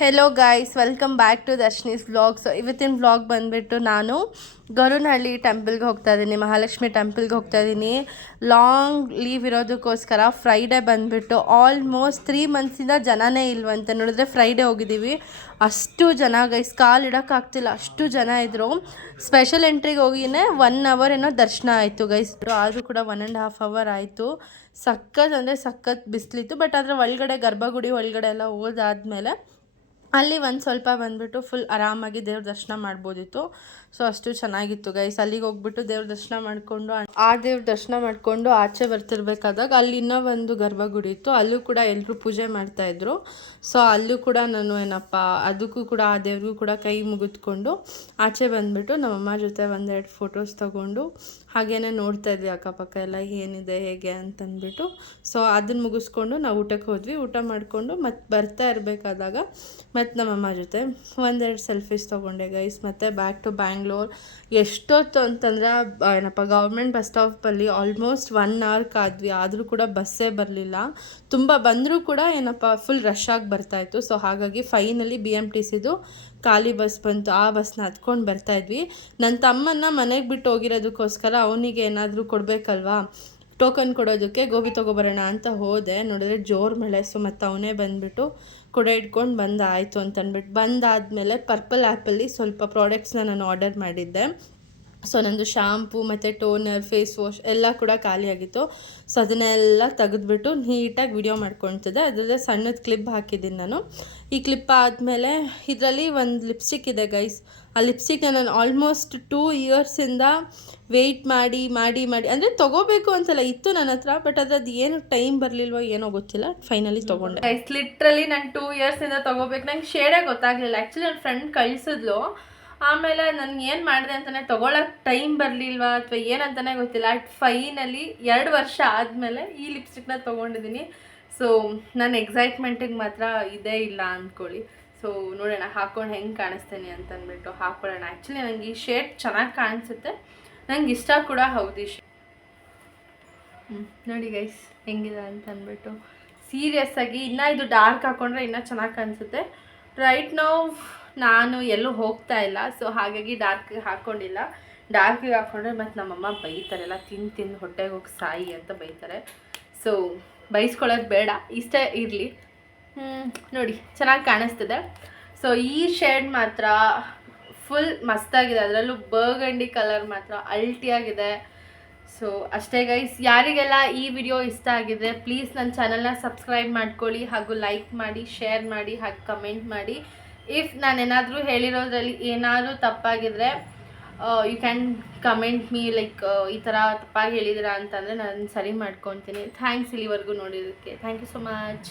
Hello guys, welcome back to Darshini's vlog. So ಇವತ್ತಿನ vlog ಬಂದುಬಿಟ್ಟು ನಾನು ಗರುನಹಳ್ಳಿ ಟೆಂಪಲ್ಗೆ ಹೋಗ್ತಾ ಇದ್ದೀನಿ, ಮಹಾಲಕ್ಷ್ಮಿ ಟೆಂಪಲ್ಗೆ ಹೋಗ್ತಾ ಇದ್ದೀನಿ. ಲಾಂಗ್ ಲೀವ್ ಇರೋದಕ್ಕೋಸ್ಕರ ಫ್ರೈಡೇ ಬಂದುಬಿಟ್ಟು ಆಲ್ಮೋಸ್ಟ್ 3 ಮಂತ್ಸಿಂದ ಜನನೇ ಇಲ್ವಂತೆ. ನೋಡಿದ್ರೆ ಫ್ರೈಡೇ ಹೋಗಿದ್ದೀವಿ, ಅಷ್ಟು ಜನ ಗೈಸ್, ಕಾಲು ಇಡೋಕ್ಕಾಗ್ತಿಲ್ಲ, ಅಷ್ಟು ಜನ ಇದ್ದರು. ಸ್ಪೆಷಲ್ ಎಂಟ್ರಿಗೆ ಹೋಗಿನೇ 1 ಅವರ್ ಏನೋ ದರ್ಶನ ಆಯಿತು ಗೈಸ್. ಆದರೂ ಕೂಡ 1.5 ಅವರ್ ಆಯಿತು. ಸಖತ್ ಅಂದರೆ ಸಖತ್ ಬಿಸಿಲಿತ್ತು. ಬಟ್ ಅದರ ಒಳಗಡೆ ಗರ್ಭಗುಡಿ ಒಳಗಡೆ ಎಲ್ಲ ಹೋದಾದ್ಮೇಲೆ ಅಲ್ಲಿ ಒಂದು ಸ್ವಲ್ಪ ಬಂದುಬಿಟ್ಟು ಫುಲ್ ಆರಾಮಾಗಿ ದೇವ್ರ ದರ್ಶನ ಮಾಡ್ಬೋದಿತ್ತು. ಸೊ ಅಷ್ಟು ಚೆನ್ನಾಗಿತ್ತು ಗೈಸ್. ಅಲ್ಲಿಗೆ ಹೋಗ್ಬಿಟ್ಟು ದೇವ್ರ ದರ್ಶನ ಮಾಡಿಕೊಂಡು ದೇವ್ರ ದರ್ಶನ ಮಾಡಿಕೊಂಡು ಆಚೆ ಬರ್ತಿರ್ಬೇಕಾದಾಗ ಅಲ್ಲಿ ಇನ್ನೂ ಒಂದು ಗರ್ಭಗುಡಿ ಇತ್ತು, ಅಲ್ಲೂ ಕೂಡ ಎಲ್ಲರೂ ಪೂಜೆ ಮಾಡ್ತಾಯಿದ್ರು. ಸೊ ಅಲ್ಲೂ ಕೂಡ ನಾನು ಅದಕ್ಕೂ ಕೂಡ ಆ ದೇವ್ರಿಗೂ ಕೂಡ ಕೈ ಮುಗಿದ್ಕೊಂಡು ಆಚೆ ಬಂದುಬಿಟ್ಟು ನಮ್ಮಮ್ಮ ಜೊತೆ ಒಂದೆರಡು ಫೋಟೋಸ್ ತೊಗೊಂಡು ಹಾಗೇನೆ ನೋಡ್ತಾ ಇದ್ವಿ ಅಕ್ಕಪಕ್ಕ ಎಲ್ಲ ಏನಿದೆ ಹೇಗೆ ಅಂತಂದ್ಬಿಟ್ಟು. ಸೊ ಅದನ್ನು ಮುಗಿಸ್ಕೊಂಡು ನಾವು ಊಟಕ್ಕೆ ಹೋದ್ವಿ. ಊಟ ಮಾಡಿಕೊಂಡು ಮತ್ತೆ ಬರ್ತಾ ಇರಬೇಕಾದಾಗ ಮತ್ತು ನಮ್ಮಮ್ಮ ಜೊತೆ ಒಂದೆರಡು ಸೆಲ್ಫೀಸ್ ತೊಗೊಂಡೆ ಗೈಸ್. ಮತ್ತು ಬ್ಯಾಕ್ ಟು ಬ್ಯಾಂಗ್ಳೂರ್. ಎಷ್ಟೊತ್ತು ಅಂತಂದರೆ ಗೌರ್ಮೆಂಟ್ ಬಸ್ ಸ್ಟಾಪಲ್ಲಿ ಆಲ್ಮೋಸ್ಟ್ 1 ಅವರ್ ಕಾದ್ವಿ, ಆದರೂ ಕೂಡ ಬಸ್ಸೇ ಬರಲಿಲ್ಲ. ತುಂಬ ಬಂದರೂ ಕೂಡ ಫುಲ್ ರಶ್ ಆಗಿ ಬರ್ತಾಯಿತ್ತು. ಸೊ ಹಾಗಾಗಿ ಫೈನಲಿ BMTCದು ಖಾಲಿ ಬಸ್ ಬಂತು, ಆ ಬಸ್ನ ಹತ್ಕೊಂಡು ಬರ್ತಾಯಿದ್ವಿ. ನನ್ನ ತಮ್ಮನ್ನ ಮನೆಗೆ ಬಿಟ್ಟು ಹೋಗಿರೋದಕ್ಕೋಸ್ಕರ ಅವನಿಗೆ ಏನಾದರೂ ಕೊಡಬೇಕಲ್ವಾ, ಟೋಕನ್ ಕೊಡೋದಕ್ಕೆ ಗೋಬಿ ತೊಗೊಬರೋಣ ಅಂತ ಹೋದೆ. ನೋಡಿದ್ರೆ ಜೋರು ಮಳೆ. ಸೊ ಮತ್ತು ಅವನೇ ಬಂದುಬಿಟ್ಟು ಕೊಡೆ ಇಟ್ಕೊಂಡು ಬಂದಾಯಿತು ಅಂತಂದ್ಬಿಟ್ಟು ಬಂದಾದಮೇಲೆ ಪರ್ಪಲ್ ಆ್ಯಪಲ್ಲಿ ಸ್ವಲ್ಪ ಪ್ರಾಡಕ್ಟ್ಸ್ನ ನಾನು ಆರ್ಡರ್ ಮಾಡಿದ್ದೆ. ಸೊ ನಂದು ಶಾಂಪೂ ಮತ್ತು ಟೋನರ್, ಫೇಸ್ ವಾಶ್ ಎಲ್ಲ ಕೂಡ ಖಾಲಿಯಾಗಿತ್ತು. ಸೊ ಅದನ್ನೆಲ್ಲ ತೆಗೆದ್ಬಿಟ್ಟು ನೀಟಾಗಿ ವಿಡಿಯೋ ಮಾಡ್ಕೊಳ್ತಿದ್ದೆ. ಅದರದ್ದೇ ಸಣ್ಣದ ಕ್ಲಿಪ್ ಹಾಕಿದ್ದೀನಿ ನಾನು. ಈ ಕ್ಲಿಪ್ ಆದಮೇಲೆ ಇದರಲ್ಲಿ ಒಂದು ಲಿಪ್ಸ್ಟಿಕ್ ಇದೆ ಗೈಸ್. ಆ ಲಿಪ್ಸ್ಟಿಕ್ನ ನಾನು ಆಲ್ಮೋಸ್ಟ್ 2 ಇಯರ್ಸಿಂದ ವೆಯ್ಟ್ ಮಾಡಿ ಅಂದರೆ ತೊಗೋಬೇಕು ಅಂತೆಲ್ಲ ಇತ್ತು ನನ್ನ ಹತ್ರ, ಬಟ್ ಅದ್ರದ್ದು ಏನು ಟೈಮ್ ಬರಲಿಲ್ವೋ ಏನೋ ಗೊತ್ತಿಲ್ಲ, ಫೈನಲಿ ತೊಗೊಂಡೆ ಗೈಸ್. ಲಿಟ್ರಲಿ ನಾನು 2 ಇಯರ್ಸಿಂದ ತೊಗೋಬೇಕು, ನಂಗೆ ಶೇಡೇ ಗೊತ್ತಾಗಲಿಲ್ಲ. ಆ್ಯಕ್ಚುಲಿ ನನ್ನ ಫ್ರೆಂಡ್ ಕಳಿಸಿದ್ಲು, ಆಮೇಲೆ ನನಗೆ ಏನು ಮಾಡಿದೆ ಅಂತಲೇ ತೊಗೊಳಕ್ಕೆ ಟೈಮ್ ಬರಲಿಲ್ವಾ ಅಥವಾ ಏನಂತಲೇ ಗೊತ್ತಿಲ್ಲ. ಫೈನಲಿ 2 ವರ್ಷ ಆದಮೇಲೆ ಈ ಲಿಪ್ಸ್ಟಿಕ್ನ ತೊಗೊಂಡಿದ್ದೀನಿ. ಸೊ ನನ್ನ ಎಕ್ಸೈಟ್ಮೆಂಟಿಗೆ ಮಾತ್ರ ಇದೇ ಇಲ್ಲ ಅಂದ್ಕೊಳ್ಳಿ. ಸೊ ನೋಡೋಣ ಹಾಕ್ಕೊಂಡು ಹೆಂಗೆ ಕಾಣಿಸ್ತೇನೆ ಅಂತಂದ್ಬಿಟ್ಟು ಹಾಕ್ಕೊಳ್ಳೋಣ. ಆ್ಯಕ್ಚುಲಿ ನನಗೆ ಈ ಶೇಡ್ ಚೆನ್ನಾಗಿ ಕಾಣಿಸುತ್ತೆ, ನಂಗೆ ಇಷ್ಟ ಕೂಡ ಹೌದು ಈ ಶೇಡ್. ನೋಡಿ ಗೈಸ್ ಹೆಂಗಿದೆ ಅಂತಂದ್ಬಿಟ್ಟು. ಸೀರಿಯಸ್ಸಾಗಿ ಇನ್ನೂ ಇದು ಡಾರ್ಕ್ ಹಾಕ್ಕೊಂಡ್ರೆ ಇನ್ನೂ ಚೆನ್ನಾಗಿ ಕಾಣಿಸುತ್ತೆ. ರೈಟ್ ನಾವು ನಾನು ಎಲ್ಲೂ ಹೋಗ್ತಾ ಇಲ್ಲ, ಸೊ ಹಾಗಾಗಿ ಡಾರ್ಕಿಗೆ ಹಾಕ್ಕೊಂಡಿಲ್ಲ. ಡಾರ್ಕಿಗೆ ಹಾಕ್ಕೊಂಡ್ರೆ ಮತ್ತು ನಮ್ಮಮ್ಮ ಬೈತಾರೆಲ್ಲ, ತಿಂದು ಹೊಟ್ಟೆಗೆ ಹೋಗಿ ಸಾಯಿ ಅಂತ ಬೈತಾರೆ. ಸೊ ಬೈಸ್ಕೊಳ್ಳೋದು ಬೇಡ, ಇಷ್ಟೇ ಇರಲಿ. ನೋಡಿ ಚೆನ್ನಾಗಿ ಕಾಣಿಸ್ತಿದೆ. ಸೊ ಈ ಶೇಡ್ ಮಾತ್ರ ಫುಲ್ ಮಸ್ತಾಗಿದೆ, ಅದರಲ್ಲೂ ಬರ್ಗಂಡಿ ಕಲರ್ ಮಾತ್ರ ಅಲ್ಟಿಯಾಗಿದೆ. ಸೊ ಅಷ್ಟೇ ಗೈಸ್. ಯಾರಿಗೆಲ್ಲ ಈ ವಿಡಿಯೋ ಇಷ್ಟ ಆಗಿದೆ ಪ್ಲೀಸ್ ನನ್ನ ಚಾನಲ್ನ ಸಬ್ಸ್ಕ್ರೈಬ್ ಮಾಡ್ಕೊಳ್ಳಿ, ಹಾಗೂ ಲೈಕ್ ಮಾಡಿ, ಶೇರ್ ಮಾಡಿ, ಹಾಗೂ ಕಮೆಂಟ್ ಮಾಡಿ. ಇಫ್ ನಾನೇನಾದರೂ ಹೇಳಿರೋದ್ರಲ್ಲಿ ಏನಾದರೂ ತಪ್ಪಾಗಿದ್ರೆ you can comment me, like ಈ ಥರ ತಪ್ಪಾಗಿ ಹೇಳಿದ್ದೀರಾ ಅಂತಂದರೆ ನಾನು ಸರಿ ಮಾಡ್ಕೊತೀನಿ. ಥ್ಯಾಂಕ್ಸ್ ಇಲ್ಲಿವರೆಗೂ ನೋಡಿದ್ದಕ್ಕೆ. Thank you so much.